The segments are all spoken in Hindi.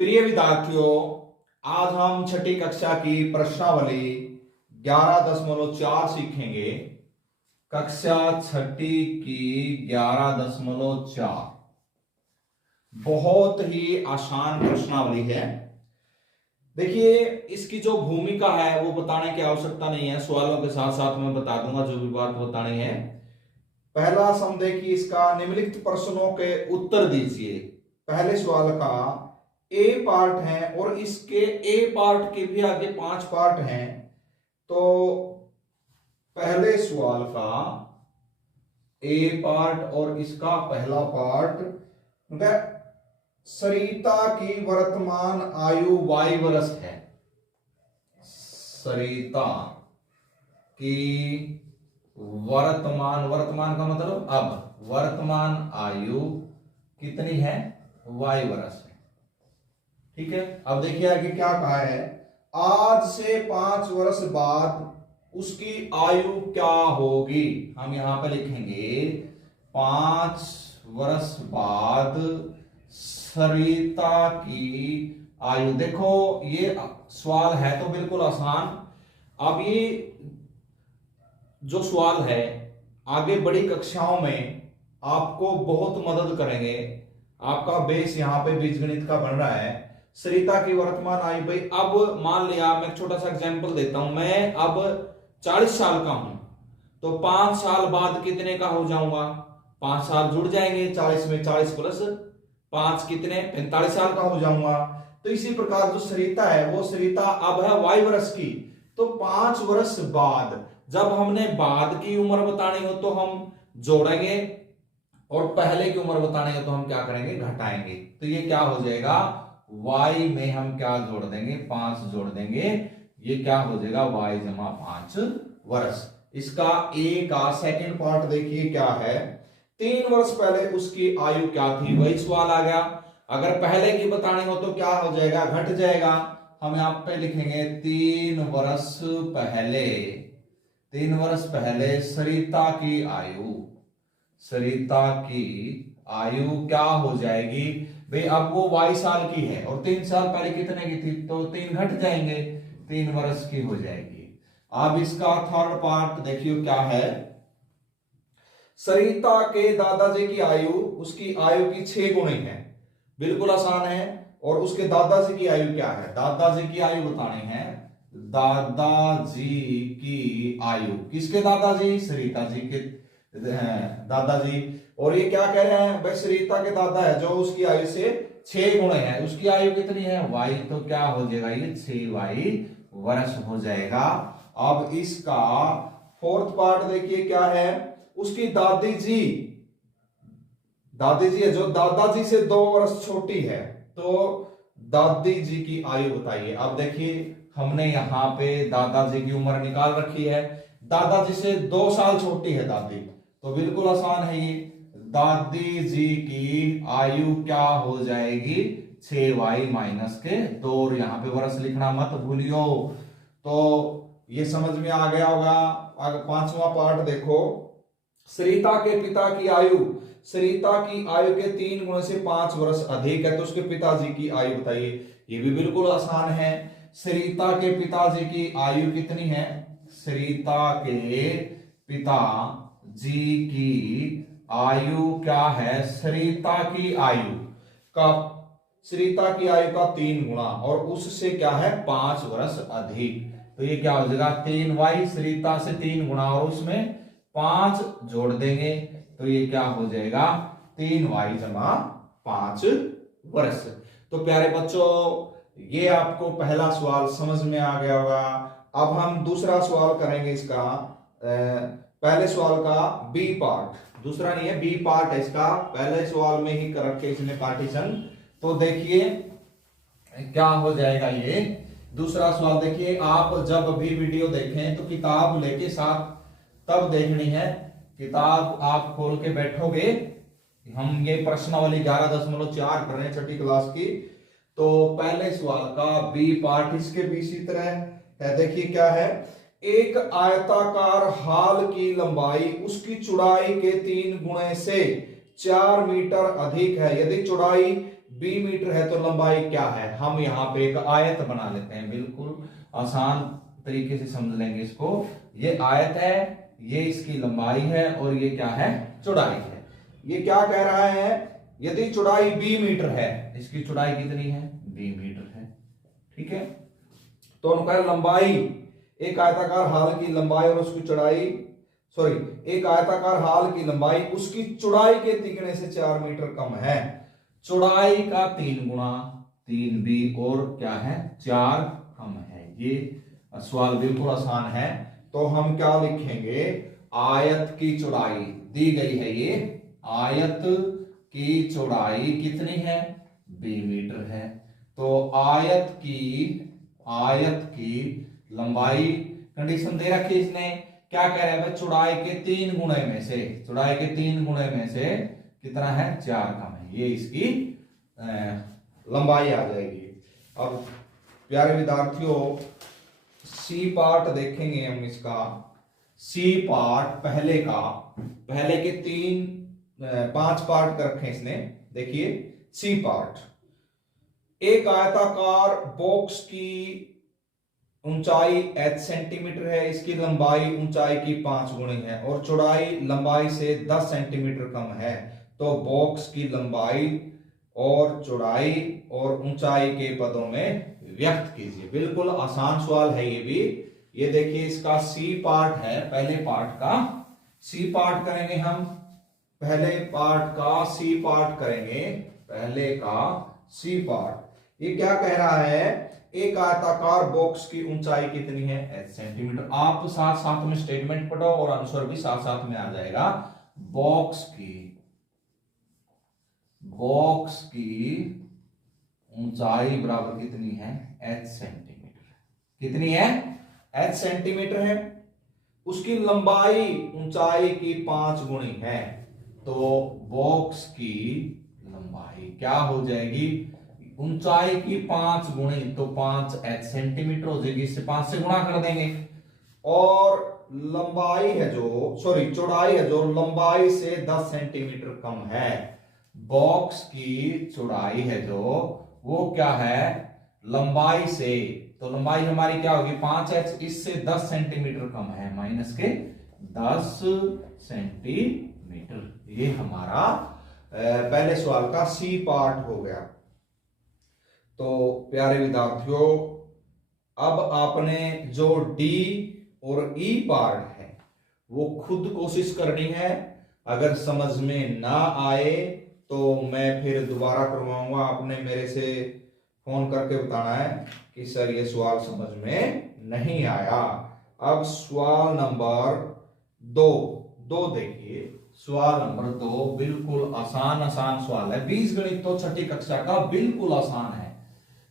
प्रिय विद्यार्थियों, आज हम छठी कक्षा की प्रश्नावली 11.4 सीखेंगे। कक्षा छठी की 11.4 बहुत ही आसान प्रश्नावली है। देखिए, इसकी जो भूमिका है वो बताने की आवश्यकता नहीं है, सवालों के साथ साथ मैं बता दूंगा जो भी बात बतानी है। पहला सम देखिए, इसका निम्नलिखित प्रश्नों के उत्तर दीजिए। पहले सवाल का ए पार्ट है और इसके ए पार्ट के भी आगे 5 पार्ट हैं। तो पहले सवाल का ए पार्ट और इसका पहला पार्ट, सरिता की वर्तमान आयु y वर्ष है। सरिता की वर्तमान वर्तमान का मतलब अब वर्तमान आयु कितनी है? y वर्ष है। ठीक है, अब देखिए आगे क्या कहा है। आज से 5 वर्ष बाद उसकी आयु क्या होगी? हम यहां पे लिखेंगे 5 वर्ष बाद सरिता की आयु। देखो, ये सवाल है तो बिल्कुल आसान। अब ये जो सवाल है आगे बड़ी कक्षाओं में आपको बहुत मदद करेंगे। आपका बेस यहां पे बीजगणित का बन रहा है। सरिता की वर्तमान आयु, भाई अब मान लिया, मैं एक छोटा सा एग्जांपल देता हूं। मैं अब 40 साल का हूं, तो 5 साल बाद कितने का हो जाऊंगा? 5 साल जुड़ जाएंगे, 40 में 40 प्लस 5 कितने? 45 साल का हो जाऊंगा। तो इसी प्रकार जो सरिता है वो सरिता अब है y वर्ष की। तो 5 वर्ष बाद, जब हमने बाद की उम्र बतानी हो तो हम जोड़ेंगे, और पहले की उम्र बताने हो तो हम क्या करेंगे? घटाएंगे। तो ये क्या हो जाएगा? y में हम क्या जोड़ देंगे? 5 जोड़ देंगे। ये क्या हो जाएगा? y जमा 5 वर्ष। इसका a का सेकंड पार्ट देखिए क्या है। 3 वर्ष पहले उसकी आयु क्या थी? वही सवाल आ गया। अगर पहले की बतानी हो तो क्या हो जाएगा? घट जाएगा। हम यहां पे लिखेंगे 3 वर्ष पहले। 3 वर्ष पहले सरिता की आयु, सरिता की आयु क्या हो जाएगी? भाई अब वो y साल की है और 3 साल पहले कितने की थी? तो 3 घट जाएंगे, 3 वर्ष की हो जाएगी। अब इसका थर्ड पार्ट देखियो क्या है। सरिता के दादाजी की आयु उसकी आयु की 6 गुनी है। बिल्कुल आसान है। और उसके दादाजी की आयु क्या है? दादाजी की आयु बतानी है। दादाजी की आयु, किसके दादाजी? सरिता जी के दादाजी। और ये क्या कह रहे हैं? भाई सरिता के दादा है जो उसकी आयु से 6 गुणे है। उसकी आयु कितनी है? y। तो क्या हो जाएगा? ये 6y वर्ष हो जाएगा। अब इसका फोर्थ पार्ट देखिए क्या है। उसकी दादी जी, दादी जी है जो दादाजी से 2 वर्ष छोटी है, तो दादी जी की आयु बताइए। अब देखिए, हमने यहां पे दादाजी की उम्र निकाल रखी है। दादाजी से 2 साल छोटी है दादी, तो बिल्कुल आसान है ये। दादी जी की आयु क्या हो जाएगी? 6y माइनस के 2। और यहां पे वर्ष लिखना मत भूलियो। तो ये समझ में आ गया होगा। आगे 5वां पार्ट देखो। सरिता के पिता की आयु, सरिता की आयु के 3 गुणे से 5 वर्ष अधिक है, तो उसके पिताजी की आयु बताइए। ये भी बिल्कुल आसान है। सरिता के पिताजी की आयु कितनी है? सरिता के पिताजी की आयु क्या है? सरिता की आयु का, सरिता की आयु का 3 गुना, और उससे क्या है? 5 वर्ष अधिक। तो ये क्या हो जाएगा? 3y, सरिता से 3 गुना और उसमें 5 जोड़ देंगे, तो ये क्या हो जाएगा? 3y जमा 5 वर्ष। तो प्यारे बच्चों, ये आपको पहला सवाल समझ में आ गया होगा। अब हम दूसरा सवाल करेंगे इसका। पहले सवाल का बी पार्ट, दूसरा नहीं है, बी पार्ट है इसका। पहले सवाल में ही कर रखे इसने पार्टीशन। तो देखिए क्या हो जाएगा ये दूसरा सवाल। देखिए, आप जब भी वीडियो देखें तो किताब लेके साथ तब देखनी है। किताब आप खोल के बैठोगे। हम ये प्रश्नावली 11.4 कर रहे हैं छठी क्लास की। तो पहले सवाल का बी पार्ट इसके भी इसी तरह है। देखिए क्या है। एक आयताकार हाल की लंबाई उसकी चौड़ाई के 3 गुणे से 4 मीटर अधिक है। यदि चौड़ाई b मीटर है तो लंबाई क्या है? हम यहाँ पे एक आयत बना लेते हैं, बिल्कुल आसान तरीके से समझ लेंगे इसको। ये आयत है, ये इसकी लंबाई है और ये क्या है? चौड़ाई है। ये क्या कह रहा है? यदि चौड़ाई b मीटर है, इसकी चौड़ाई कितनी है? b मीटर है। ठीक है, तो उनका लंबाई, एक आयताकार हाल की लंबाई और उसकी चौड़ाई, एक आयताकार हाल की लंबाई उसकी चौड़ाई के तिगुने से 4 मीटर कम है। चौड़ाई का 3 गुना 3b और क्या है? 4 कम है। ये सवाल बिल्कुल आसान है। तो हम क्या लिखेंगे? आयत की चौड़ाई दी गई है, ये आयत की चौड़ाई कितनी है? b मीटर है। तो आयत की लंबाई, कंडीशन दे रखी इसने, क्या कह रहा है भाई? चौड़ाई के 3 गुणे में से, चौड़ाई के 3 गुणे में से कितना है? 4 कम है। ये इसकी लंबाई आ जाएगी। अब प्यारे विद्यार्थियों, सी पार्ट देखेंगे हम इसका। सी पार्ट पहले के 5 पार्ट कर रखे इसने। देखिए सी पार्ट, एक आयताकार बॉक्स की ऊंचाई h सेंटीमीटर है, इसकी लंबाई ऊंचाई की 5 गुनी है और चौड़ाई लंबाई से 10 सेंटीमीटर कम है। तो बॉक्स की लंबाई और चौड़ाई और ऊंचाई के पदों में व्यक्त कीजिए। बिल्कुल आसान सवाल है ये भी। ये देखिए इसका सी पार्ट है, पहले पार्ट का सी पार्ट करेंगे हम। पहले पार्ट का सी पार्ट करेंगे, पहले का सी पार्ट। ये क्या कह रहा है? एक आयताकार बॉक्स की ऊंचाई कितनी है? h centimetre. आप साथ साथ में स्टेटमेंट पढ़ो और आंसर भी साथ साथ में आ जाएगा। बॉक्स की ऊंचाई बराबर कितनी है? h centimetre. कितनी है? h सेंटीमीटर है। उसकी लंबाई ऊंचाई की 5 गुनी है। तो बॉक्स की लंबाई क्या हो जाएगी? ऊंचाई की 5 गुणी, तो 5h सेंटीमीटर हो जाएगी। इससे 5 से गुणा कर देंगे। और लंबाई है जो, चौड़ाई है जो लंबाई से 10 सेंटीमीटर कम है। बॉक्स की चौड़ाई है जो, वो क्या है? लंबाई से, तो लंबाई हमारी क्या होगी? 5h, इससे 10 सेंटीमीटर कम है, माइनस के 10 सेंटीमीटर। ये हमारा पहले सवाल का सी पार्ट हो गया। तो प्यारे विद्यार्थियों, अब आपने जो डी और ई पार्ट है वो खुद कोशिश करनी है। अगर समझ में ना आए तो मैं फिर दोबारा करवाऊंगा। आपने मेरे से फोन करके बताना है कि सर ये सवाल समझ में नहीं आया। अब सवाल नंबर 2 देखिए। सवाल नंबर 2 बिल्कुल आसान सवाल है। बीजगणित तो छठी कक्षा का बिल्कुल आसान है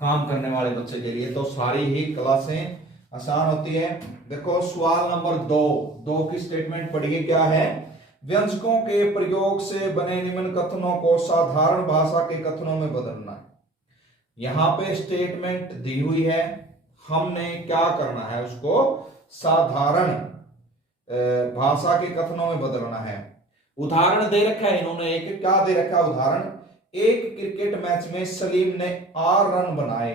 काम करने वाले बच्चे के लिए। तो सारी ही क्लासें आसान होती है। देखो सवाल नंबर 2 की स्टेटमेंट पढ़िए। क्या है? व्यंजकों के प्रयोग से बने निम्न कथनों को साधारण भाषा के कथनों में बदलना है। यहां पे स्टेटमेंट दी हुई है, हमने क्या करना है? उसको साधारण भाषा के कथनों में बदलना है। उदाहरण दे रखा है इन्होंने। एक क्या दे रखा है उदाहरण? एक क्रिकेट मैच में सलीम ने 8 रन बनाए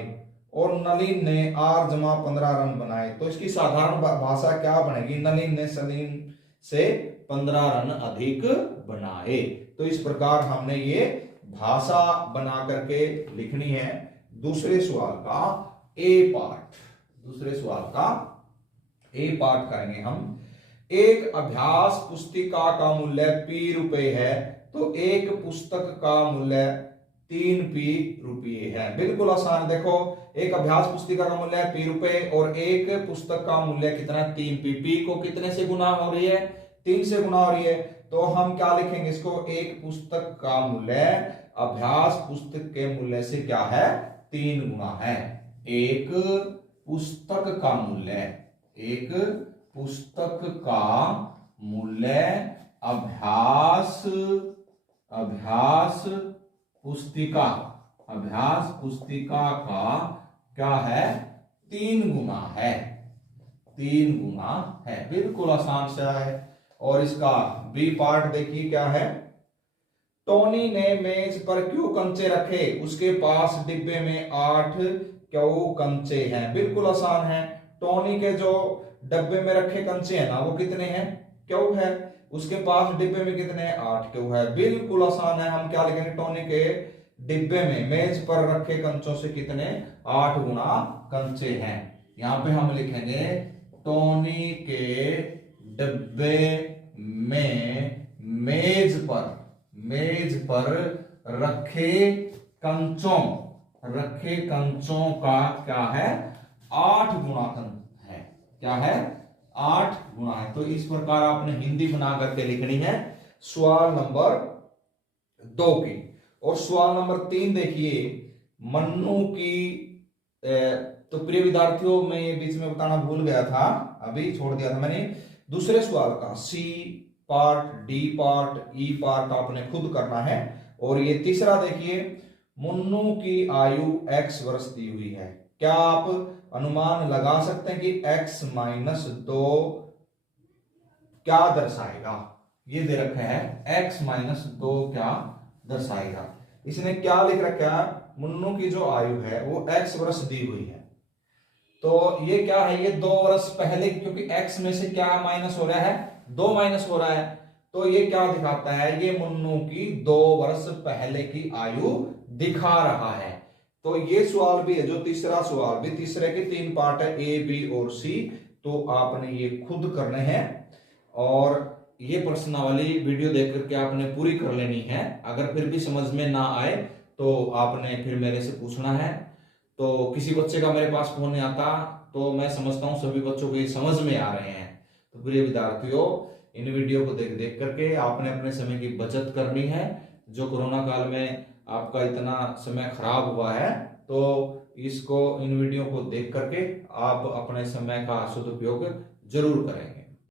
और नलिन ने R-15 रन बनाए। तो इसकी साधारण भाषा क्या बनेगी? नलिन ने सलीम से 15 रन अधिक बनाए। तो इस प्रकार हमने ये भाषा बना करके लिखनी है। दूसरे सवाल का ए पार्ट करेंगे हम। एक अभ्यास पुस्तिका का मूल्य P रुपए है, तो एक पुस्तक का मूल्य 3P रुपये है। बिल्कुल आसान। देखो एक अभ्यास पुस्तिका का मूल्य P रुपए और एक पुस्तक का मूल्य कितना? 3P। P को कितने से गुना हो रही है? 3 से गुना हो रही है। तो हम क्या लिखेंगे इसको? एक पुस्तक का मूल्य अभ्यास पुस्तक के मूल्य से क्या है? 3 गुना है। एक पुस्तक का मूल्य अभ्यास पुस्तिका का क्या है? 3 गुना है। 3 गुना है। बिल्कुल आसान सा है। और इसका बी पार्ट देखिए क्या है? टोनी ने मेज पर क्यों कंचे रखे? उसके पास डिब्बे में 8 क्यों कंचे हैं? बिल्कुल आसान है। टोनी के जो डब्बे में रखे कंचे हैं ना, वो कितने हैं? क्यों है। उसके पास डिब्बे में कितने हैं? 8 क्यों है। बिल्कुल आसान है। हम क्या लिखेंगे? टोनी के डिब्बे में, मेज पर रखे कंचों से कितने? 8 गुना कंचे हैं। यहां पे हम लिखेंगे टोनी के डिब्बे में मेज पर रखे कंचों का क्या है? 8 गुना है। क्या है? 8 गुना है। तो इस प्रकार आपने हिंदी बना करके लिखनी है सवाल नंबर 2 की। और सवाल नंबर 3 देखिए, मन्नू की तो प्रिय विद्यार्थियों में ये बीच में बताना भूल गया था, अभी छोड़ दिया था मैंने। दूसरे सवाल का सी पार्ट, डी पार्ट, ई पार्ट आपने खुद करना है। और ये तीसरा देखिए, मुन्नू की आयु x वर्ष दी हुई है। क्या आप अनुमान लगा सकते हैं कि x माइनस 2 क्या दर्शाएगा? ये दे रखा है x माइनस 2 क्या दर्शाएगा। इसने क्या लिख रखा है? मुन्नू की जो आयु है वो x वर्ष दी हुई है। तो ये क्या है? ये 2 वर्ष पहले, क्योंकि x में से क्या माइनस हो रहा है? 2 माइनस हो रहा है। तो ये क्या दिखाता है? ये मुन्नू की 2 वर्ष पहले की आयु दिखा रहा है। तो ये सवाल भी है, जो तीसरा सवाल भी, तीसरे के 3 पार्ट है, ए, बी और सी। तो आपने ये खुद करने हैं और ये प्रश्नावली वीडियो देख करके आपने पूरी कर लेनी है। अगर फिर भी समझ में ना आए तो आपने फिर मेरे से पूछना है। तो किसी बच्चे का मेरे पास फोन नहीं आता, तो मैं समझता हूँ सभी बच्चों को ये समझ में आ रहे हैं। तो प्रिय विद्यार्थियों, इन वीडियो को देख देख करके आपने अपने समय की बचत करनी है। जो कोरोना काल में आपका इतना समय खराब हुआ है, तो इन वीडियो को देख करके आप अपने समय का सदुपयोग जरूर करेंगे।